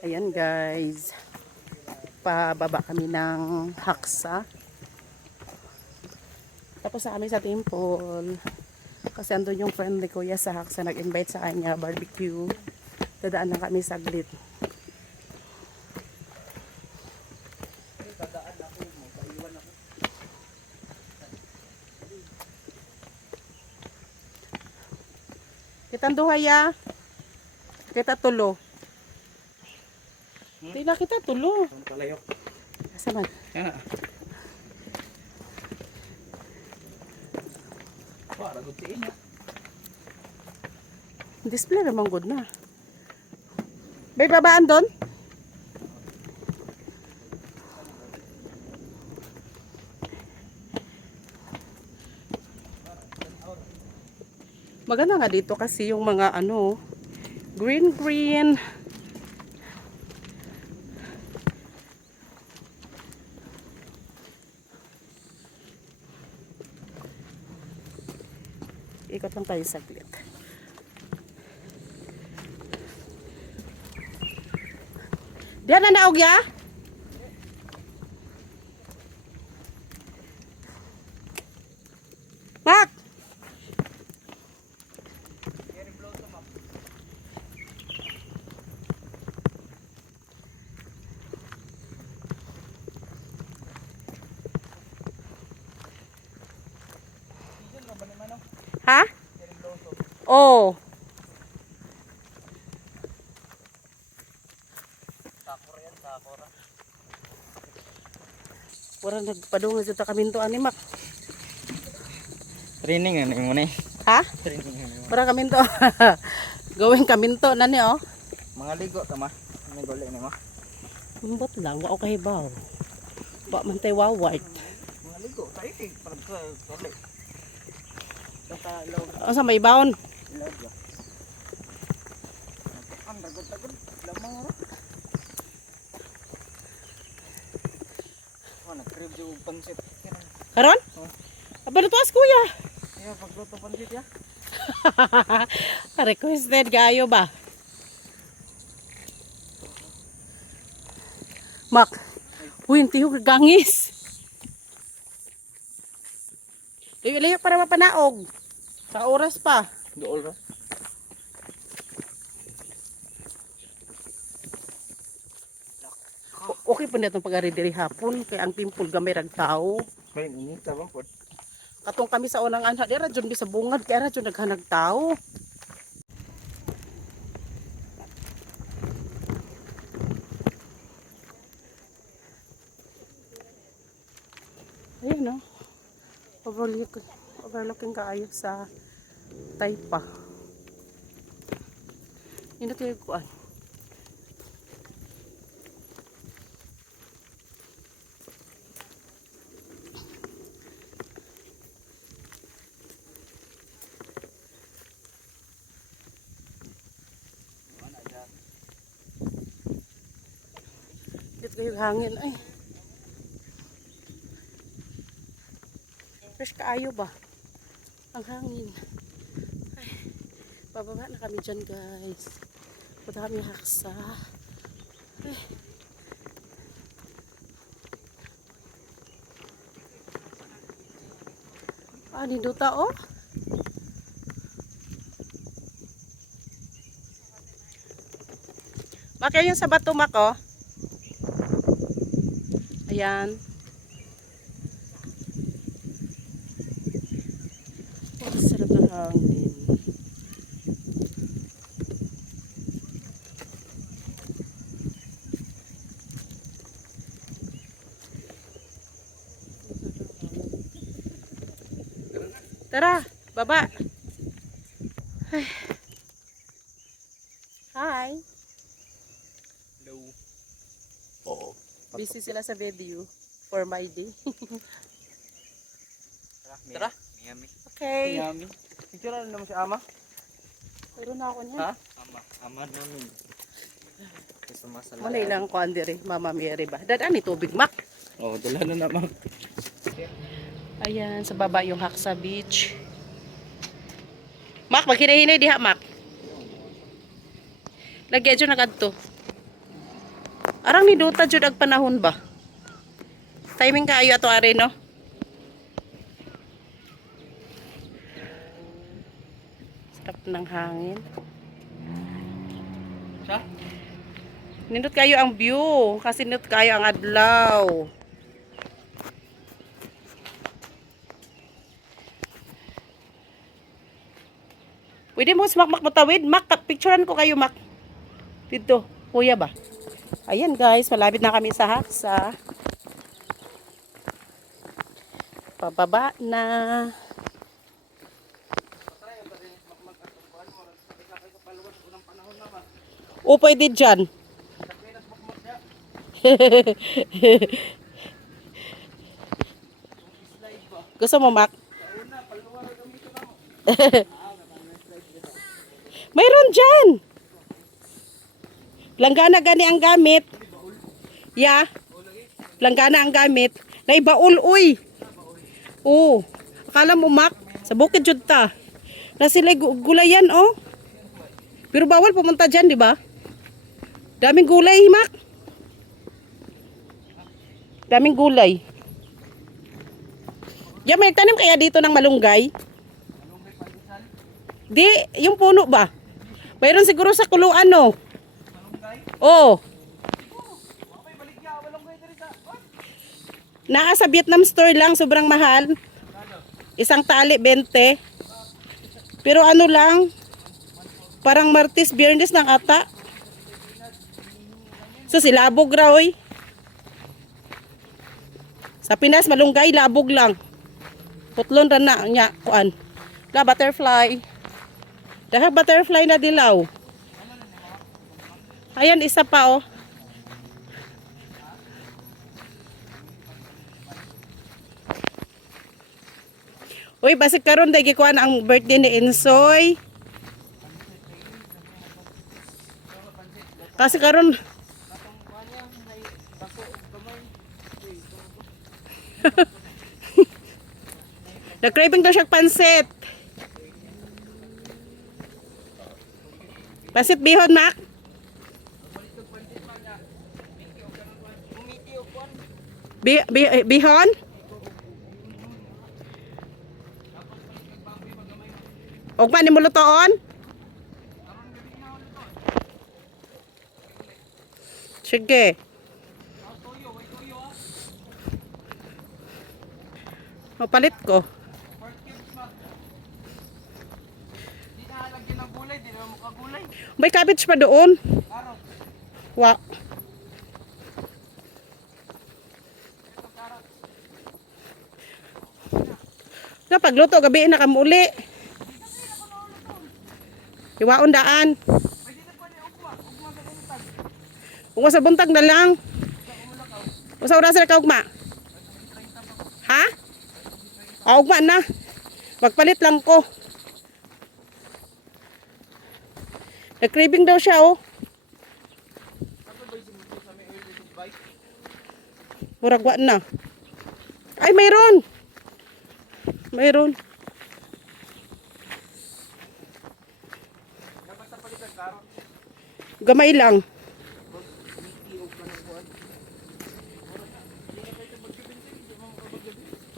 Ayan guys, pababa kami ng Haksa. Tapos sa amin sa temple. Kasi andun yung friend ni Kuya sa Haksa, nag-invite sa kanya, barbecue. Dadaan lang kami saglit. Kitang duhaya. Kita tulo. Hindi na kita tulo. Palayok. Asa man? Yan. Para gutiin ya. Display naman good na. May babaan doon? Maganda nga dito kasi yung mga ano, green. Ikot lang tayo saglit. Diyan na naog ya? Mak! Ha? Oh. Sakura yan, sakura. Warang nagpadungan sa kaminto ani Mak. Training ano mo na eh. Ha? Training ano mo. Warang kaminto. Gawin kaminto na ni oh. Mga ligo tama. May gole ni mo. Umbot lang, wa okay ba? Ba man tay wawait. Mga ligo tayo kay para sa gole. Basta log. Asa may baon? Log ya. Ang dagod-dagod lamang ro. Oh, nag-crib yung pansit. Karon? Oh. Aba tuas kuya. Iya, pagluto pansit ya. Requested gayo ba? Mak. Uy, tiyo gangis. Layo para mapanaog. Sa oras pa. Dool ra. Okay pa na itong pag-ari diri hapon. Kaya ang timpul gamay rag tao. May inita ba po? Katong kami sa unang anha. Dira dyan sa bungad. Kaya dyan naghanag tao. Ayun no. Overlooking kaayo sa Taypa. Hindi tayo kuan. Dito kayo hangin ay. Fresh kaayo ba? Ang hangin. Ay, bababa na kami dyan guys. Punta kami Haksa. Ay. Ah, niduta oh. Makaya yung sa bato mak oh. Ayan. Oh, sarap ng hangin. Tara, baba. Ay. Hi. Hello. Oo. Busy sila sa video for my day. Tara. Miami. Okay. Miami. Picture na naman si Ama. Mayroon na ako niya. Ha? Ama namin. Kasi masala. Muna ilang kuan dire, Mama Mary ba? Dadaan ni tubig mak. Oh, dala na naman. Ayan, sa baba yung Haksa Beach. Mak, maghinay-hinay diha, Mak. Lagyan dyan na kadto. Arang ni Duta jud ag panahon ba? Timing kaayo ato are no? Sarap ng hangin. Sa? Nindot kayo ang view. Kasi nindot kayo ang adlaw. Pwede mo Mak matawid. Mak, picturean ko kayo Mak. Dito. Kuya ba? Ayan guys, malapit na kami sa Haksa. Pababa na. O pwede dyan. Gusto mo Mak? Mayroon dyan. Langgana gani ang gamit. Ya. Langgana ang gamit. Naibaul uy. Oo. Akala mo Mak, sa bukid jud ta. Na sila gulayan oh. Pero bawal pumunta dyan, di ba? Daming gulay, Mak. Daming gulay. Diyan may tanim kaya dito ng malunggay? Di, yung puno ba? Mayroon siguro sa kuluan, no? Oo. Naa sa Vietnam store lang, sobrang mahal. Isang tali, 20. Pero ano lang, parang Martes, Biyernes ng ata. So si labog raw, oy. Sa Pinas, malunggay, labog lang. Putlon ra na nya, kuan. La butterfly. Dahil butterfly na dilaw. Ayan, isa pa, oh. Uy, basi karon day gikuan ang birthday ni Insoy. Kasi karon nag-craving daw siya pansit. Pansit bihon, Mak. Bihon? Og pa ni mo lutoon? Sige. Mapalit ko. May cabbage pa doon. Wow. Na pagluto gabi na kamuli. Iwaon daan. Ugma sa buntag na lang. Usa oras ra ka ugma? Ha? Ugma na. Magpalit lang ko. Nag-craving daw siya, oh. Murag wa na. Ay, mayroon. Mayroon. Gamay lang.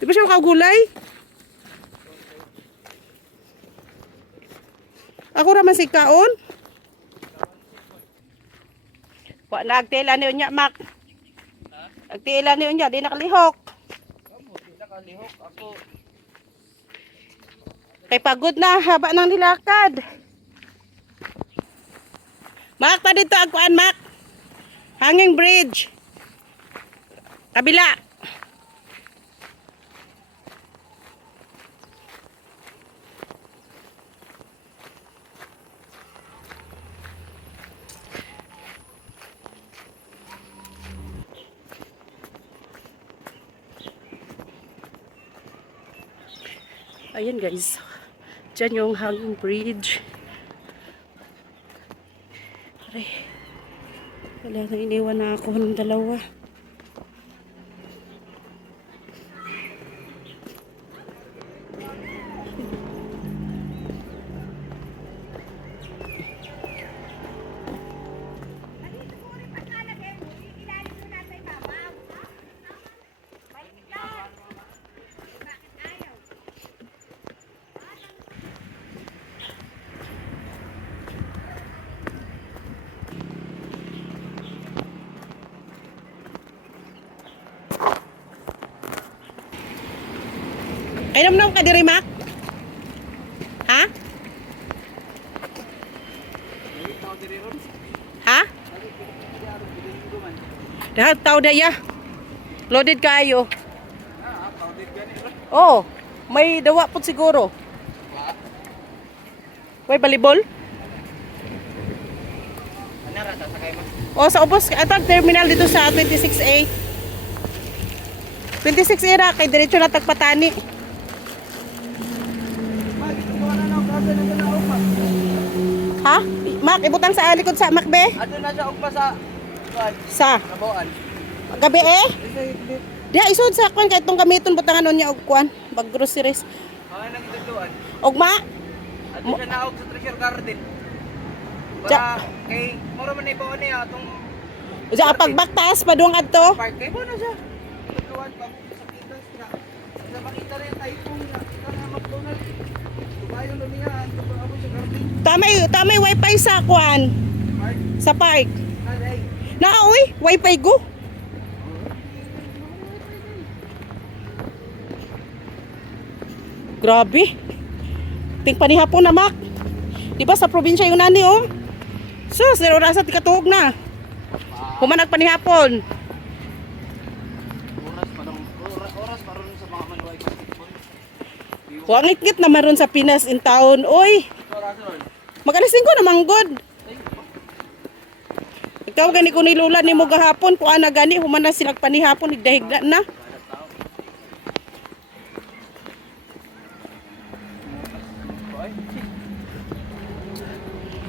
Di ba siya makagulay? Ako raman si kaon. Wa na agtela ni unya, Mak. Agtela ni unya, di nakalihok. Di nakalihok ako. Kay pagod na, haba ng nilakad. Mak, ta dito ang kuan, Mak. Hanging bridge. Kabila. Ayan guys. Diyan yung hanging bridge. Aray. Wala na, iniwan na ako ng dalawa. May namnam ka diri, Mac? Ha? Ha? Dahil tao daya. Loaded kayo. Oh, may dawa po siguro. May balibol? Oh, sa ubos. Ito terminal dito sa 26A. 26A ra kay diretso na tagpatani. Ha? Mac, ibutang sa likod sa Mac be? Ano na siya ugma sa Sa Nabuan. gabi eh? Diha isod sa kwan kay tong gamiton butangan niya og kwan, bag groceries. Ano nang ituduan? Ogma, Ato siya naog sa Treasure Garden. Ja. Para kay mura man ibaw niya atong usa pagbaktas padung adto. park kay mo na siya. Ituduan pa mo sa kitas na. Sa makita na yung typhoon na ika nga McDonald's. Tumayo na niya ang abo sa garden. Tamay wifi sa kwan, Park. sa park. Ay. Na uy, wifi go. Grabe. Ting panihapon na Mac. Di ba sa probinsya yung nani oh? Sus, zero rasa tikatuog na. Humanag panihapon. Oras pa ron sa mga manuway ko. Wa ngit-ngit na maron sa Pinas in town. Oy, Oras ron. mag-alas 5 na manggod. Ikaw gani ko nilulan ni mo gahapon, kung ana gani human na silag panihapon nagdahigda na.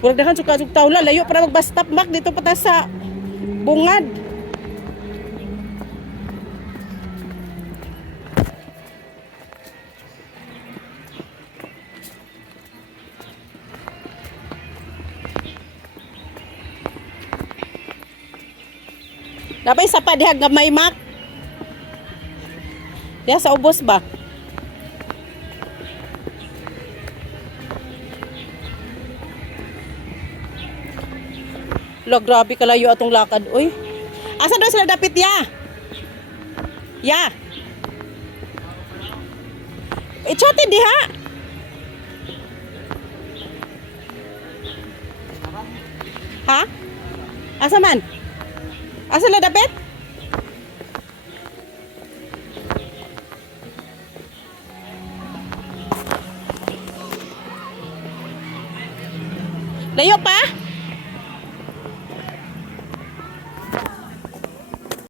Wala dahan sukasuk tawla, layo para magbastap Mac dito pa ta sa bungad. Napay sa padihag gamay Mac. Ya sa ubos ba? Lo, grabe kalayo atong lakad. Uy. Asa daw sila dapit ya? Ya. Ichotin diha. Ha? Asa man? Asa sila dapit? Layo pa?